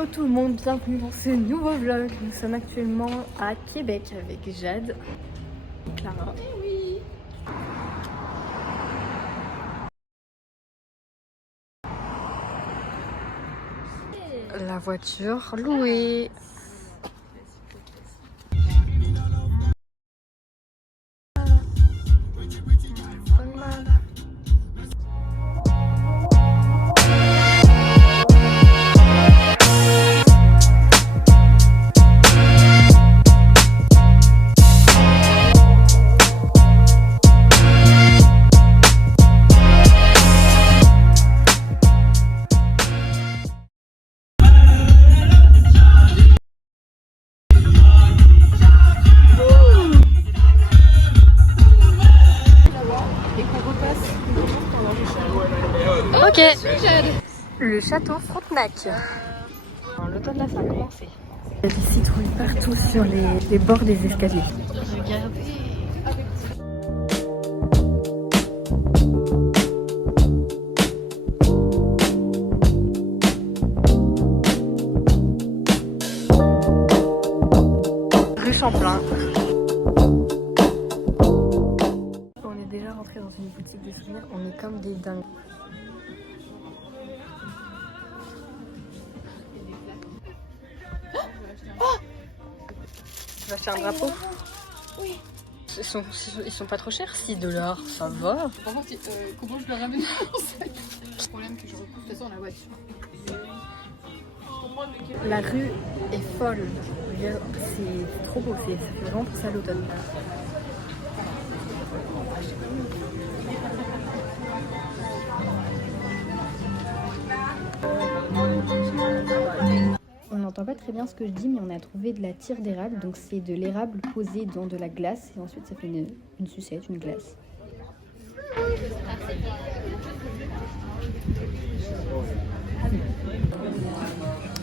Hello tout le monde, bienvenue dans ce nouveau vlog. Nous sommes actuellement à Québec avec Jade, Clara. Oui. La voiture louée. Ok. Le château Frontenac. L'automne là, ça a commencé. Il y a des citrouilles partout sur les bords des escaliers. Regardez. Rue Champlain. On est déjà rentré dans une boutique de souvenirs. On est comme des dingues. Tu vas acheter un drapeau? Oui. Ils sont pas trop chers, 6 $, ça va. Par contre, comment je le ramène dans mon sac? Le problème que je retrouve de toute façon la voiture. La rue est folle. C'est trop beau, ça fait vraiment penser à l'automne. On n'entend pas très bien ce que je dis, mais on a trouvé de la tire d'érable. Donc c'est de l'érable posé dans de la glace et ensuite ça fait une sucette, une glace.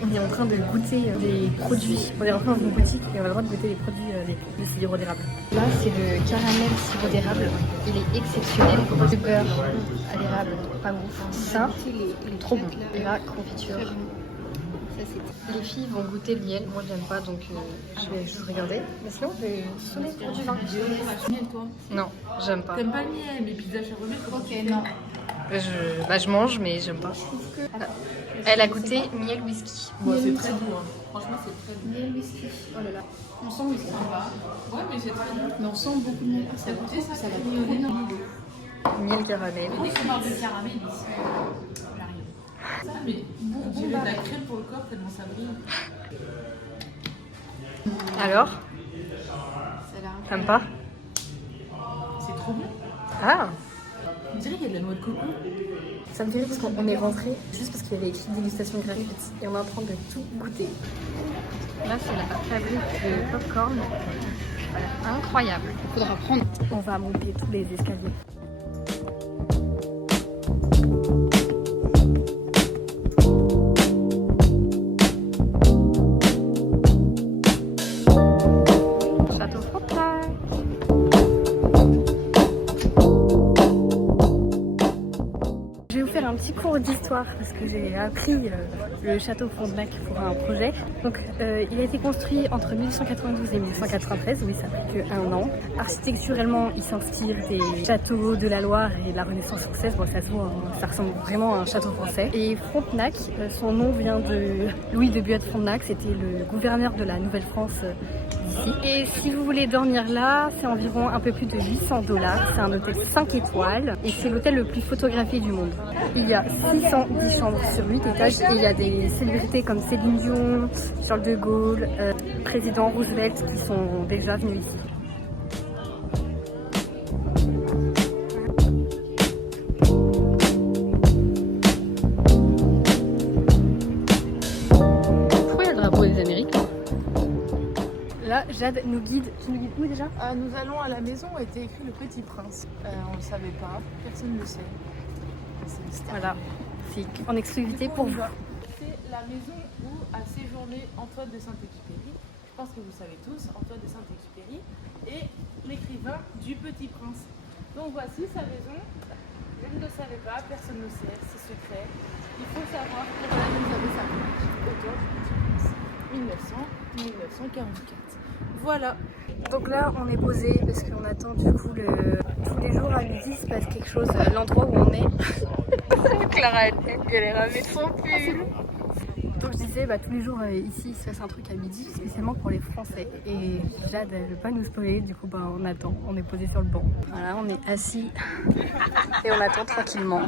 On est en train de goûter des produits. On est rentré dans une boutique et on a le droit de goûter les produits de sirop d'érable. Là c'est le caramel sirop d'érable. Il est exceptionnel. Le beurre à l'érable, pas ouf. Ça, trop bon. Et là, confiture. Les filles vont goûter le miel, moi j'aime pas donc je vais juste regarder. Mais sinon on peut sonner pour du vin. Miel toi? Non, j'aime pas. T'aimes pas le miel, mais pizza charolais? Ok, non. Je mange mais j'aime pas. Elle a goûté miel whisky. Ouais, c'est très doux, hein. Franchement c'est très doux. Miel whisky, oh là là. On sent whisky. Ouais mais c'est très doux. Mais on sent beaucoup de miel. Ça goûté ça? Ça va trop bien. Miel caramel. Dès qu'on parle de caramel ici, j'arrive. Ça mais on dirait de la crème pour le corps tellement ça brille. Alors? T'aimes pas? C'est trop bon. Ah! On dirait qu'il y a de la noix de coco. Ça me fait rire parce qu'on est rentré juste parce qu'il y avait écrit dégustation gratuite et on est en train de tout goûter. Là c'est la fabrique de popcorn. Voilà, incroyable. Il faudra prendre. On va monter tous les escaliers. Château Frontenac. Je vais vous faire un petit cours d'histoire parce que j'ai appris le château Frontenac pour un projet. Donc il a été construit entre 1892 et 1893, oui ça fait que 1 an. Architecturellement il s'inspire des châteaux de la Loire et de la Renaissance française, bon, ça se voit, hein, ça ressemble vraiment à un château français. Et Frontenac, son nom vient de Louis de Buade Frontenac, c'était le gouverneur de la Nouvelle-France d'ici. Et si vous voulez dormir là, c'est environ un peu plus de 800 $. C'est un hôtel 5 étoiles et c'est l'hôtel le plus photographié du monde. Il y a 610 chambres sur 8 étages et il y a des célébrités comme Céline Dion, Charles de Gaulle, président Roosevelt qui sont déjà venus ici. Pourquoi il y a le drapeau des Amériques? Là, Jade nous guide. Tu nous guides où déjà? Nous allons à la maison où était écrit le Petit Prince. On le savait pas, personne ne le sait. C'est mystère. Voilà, c'est en exclusivité pour vous. C'est la maison où a séjourné Antoine de Saint-Exupéry. Je pense que vous savez tous, Antoine de Saint-Exupéry est l'écrivain du Petit Prince. Donc voici sa maison. Je ne le savais pas, personne ne le sait, c'est secret. Il faut savoir que voilà, vous avez sa petite photo. depuis 1944. Voilà. Donc là, on est posé parce qu'on attend du coup tous les jours à midi, il se passe quelque chose à l'endroit où on est. Clara, elle galère à mettre son pull. Donc je disais, tous les jours ici, il se passe un truc à midi, spécialement pour les Français. Et Jade, elle veut pas nous spoiler, du coup, on attend. On est posé sur le banc. Voilà, on est assis et on attend tranquillement.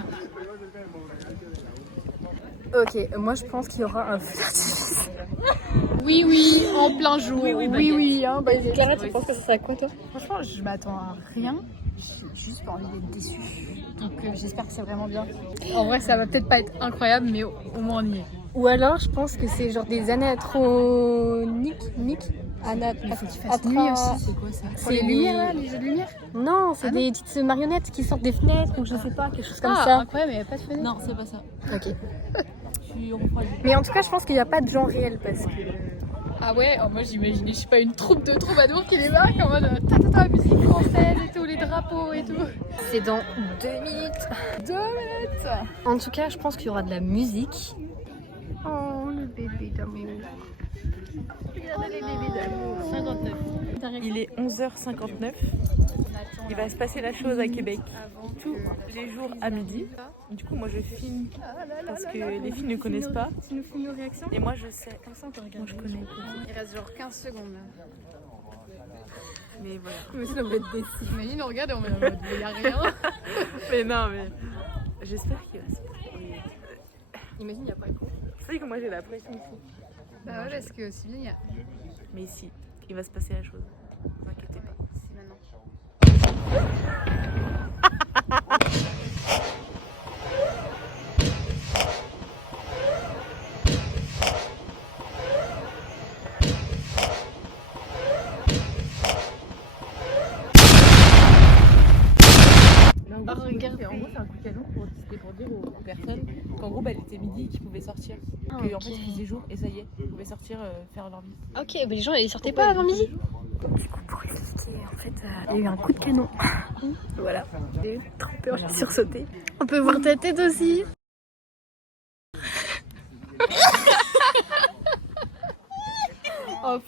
Ok, moi je pense qu'il y aura un feu d'artifice. Oui, en plein jour. Oui. Hein, Clara, tu penses que ça sera quoi toi? Franchement, je m'attends à rien. J'ai juste pas envie d'être déçue. Donc j'espère que c'est vraiment bien. En vrai, ça va peut-être pas être incroyable, mais au moins on y est. Ou alors je pense que c'est genre des anatroniques. Il faut qu'il fasse nuit aussi. C'est quoi ça? C'est les lumières là, les jeux de lumière? Non, c'est des petites marionnettes qui sortent des fenêtres ou je sais pas, quelque chose comme ça. Incroyable, mais il n'y a pas de fenêtre. Non, c'est pas ça. Ok. Tu refroidis. Mais en tout cas, je pense qu'il n'y a pas de gens réels parce que. Ah ouais, moi j'imaginais, je sais pas, une troupe de troubadours qui débarque en mode musique française et tout, les drapeaux et tout. C'est dans 2 minutes. 2 minutes. En tout cas, je pense qu'il y aura de la musique. Oh, le bébé d'amour. Regardez les bébés d'amour. 59. Il est 11h59. Il va se passer la chose à Québec tous les jours à midi. Du coup, moi je filme parce que les filles ne connaissent pas. Tu nous filmes nos réactions? Et moi je sais. Comme ça, on peut regarder. Moi je connais. Il reste genre 15 secondes là. Mais voilà. Mais aussi, on va être déçus. Imagine, on regarde et on est en mode, il n'y a rien. Mais non, mais j'espère qu'il va se passer. Imagine, il n'y a pas de con. C'est vrai que moi j'ai la pression ici. Bah ouais, parce que aussi bien, il y a. Mais ici, il va se passer la chose. Ne vous inquiétez pas. C'est maintenant. Regarde. En gros, c'est un coup de canon c'était pour dire aux personnes qu'en gros, elle était midi, qu'ils pouvaient sortir. En fait, il faisait jour et ça y est, ils pouvaient sortir faire leur vie. Ok, mais les gens ils sortaient pas avant midi. Du coup, pour expliquer, en fait, il y a eu un coup de canon. Voilà, j'ai eu trop peur, j'ai sursauté. On peut voir ta tête aussi. Oh,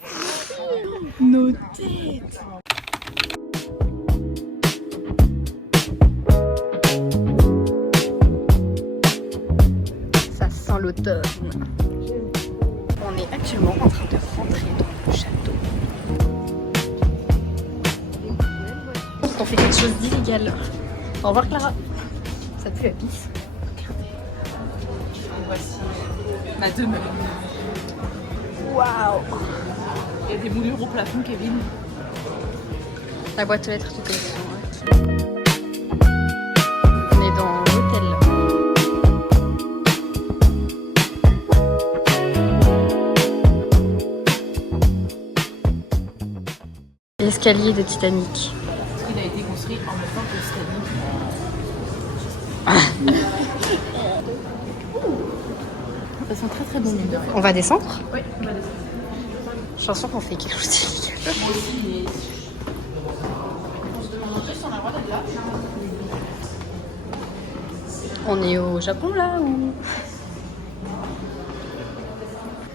nos têtes. Ça sent l'automne. On est actuellement en train de rentrer dans le château. On fait quelque chose d'illégal. Au revoir Clara. Ça pue la pisse. Voici ma demeure. Waouh. Il y a des moulures au plafond, Kevin. La boîte aux lettres de collection. On est dans l'hôtel. L'escalier de Titanic. Il a été construit en même temps que le Titanic. Ça sent très très bon, mine de rien. On va descendre? Oui, on va descendre. J'ai l'impression qu'on fait quelque chose d'illégal. Moi aussi, mais... On se demande juste si on a le droit d'être là. On est au Japon là ou...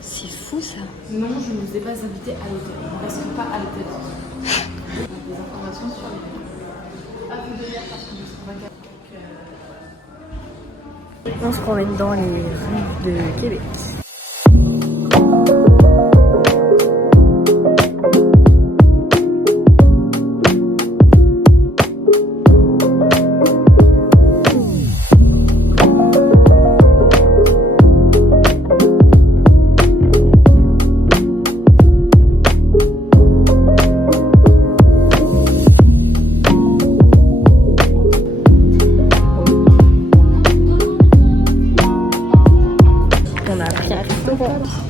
C'est fou ça. Non, je ne vous ai pas invité à l'hôtel. On ne reste pas à l'hôtel. Des informations sur les... À vous de lire parce qu'on ne sera pas capable. On se promène dans les rues de Québec.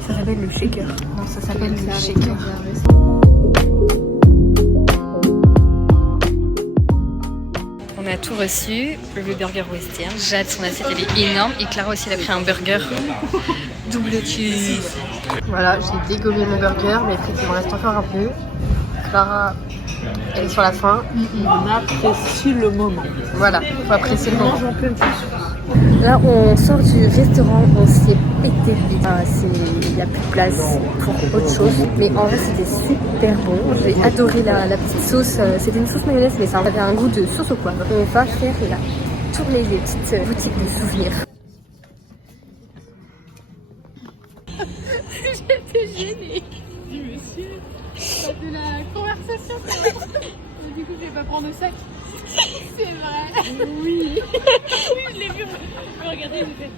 Ça s'appelle le shaker. Non, ça s'appelle le shaker. On a tout reçu, le burger western. Jade, son assiette elle est énorme et Clara aussi elle a pris un burger double cheese. Voilà, j'ai dégommé mon burger mais après il me reste encore un peu. Clara, elle est sur la fin. On apprécie le moment. Voilà, faut apprécier le moment. J'en peux plus. Là, on sort du restaurant, on s'y est pété le bide. Il n'y a plus de place pour autre chose. Mais en vrai, c'était super bon. J'ai adoré la petite sauce. C'était une sauce mayonnaise, mais ça avait un goût de sauce au poivre. On va faire tourner les petites boutiques de souvenirs. J'étais gênée. Je dis, monsieur, pas de la conversation, c'est vrai. Du coup, je vais pas prendre le sac. C'est vrai. Oui. Oui, je l'ai vu. Regardez, j'ai fait.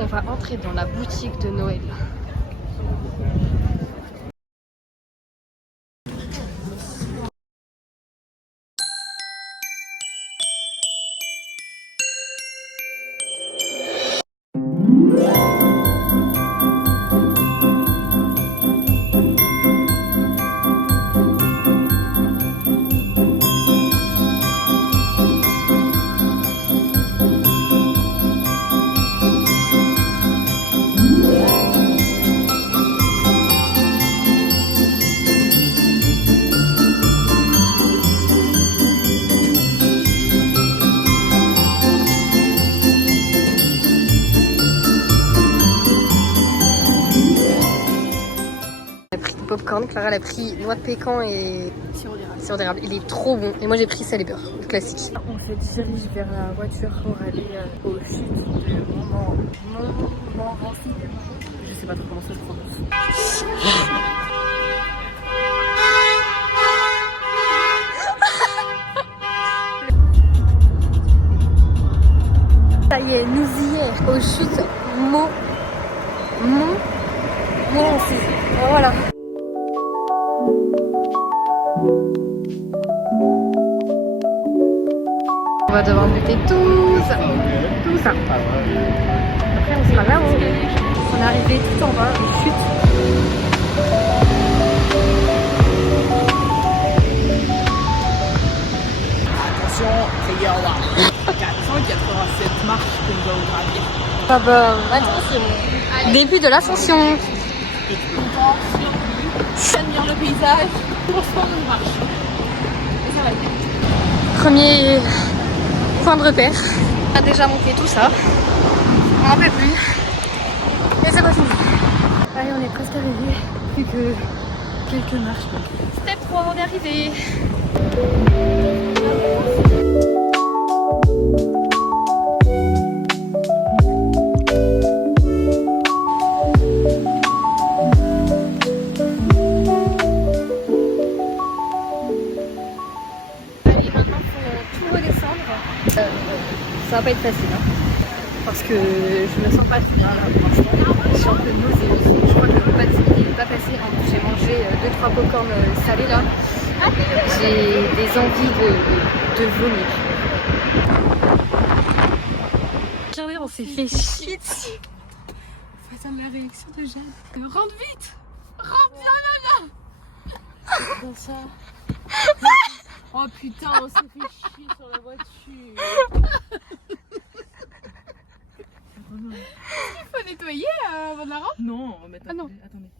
On va entrer dans la boutique de Noël. Popcorn, Clara elle a pris noix de pécan et sirop d'érable. Il est trop bon. Et moi j'ai pris sel et beurre, le classique. On se dirige vers la voiture pour aller au chute de Montmorency. Je sais pas trop comment ça se prononce. Ça y est, nous y est au chute Montmorency. Voilà. On va devoir monter tout ça. Après on sera là-haut. On est arrivé tout en bas, chute. Attention, trigger warning. 487 marches que nous allons gravir. Ah bah, attention. Début de l'ascension. Content, survie, admire le paysage, on se prend une marche. Et ça va être. Premier point de repère. On a déjà monté tout ça. On n'en peut plus. Et c'est pas fini. Allez, on est presque arrivé. Plus que quelques marches. Step 3, on est arrivé. Ça va pas être facile parce que je me sens pas très bien là franchement. Je suis un peu nauséeuse. Je crois que le repas de midi n'est pas passé. En plus j'ai mangé 2-3 popcorn salés là. J'ai des envies de vomir. Regardez, on s'est fait chier. Face à la réaction de Jeanne. Rentre vite. Rentre bien là. Dans ça. Oh putain, on s'est fait chier sur la voiture. Il faut nettoyer avant de la rendre. Non, on va mettre. Ah non. Attendez.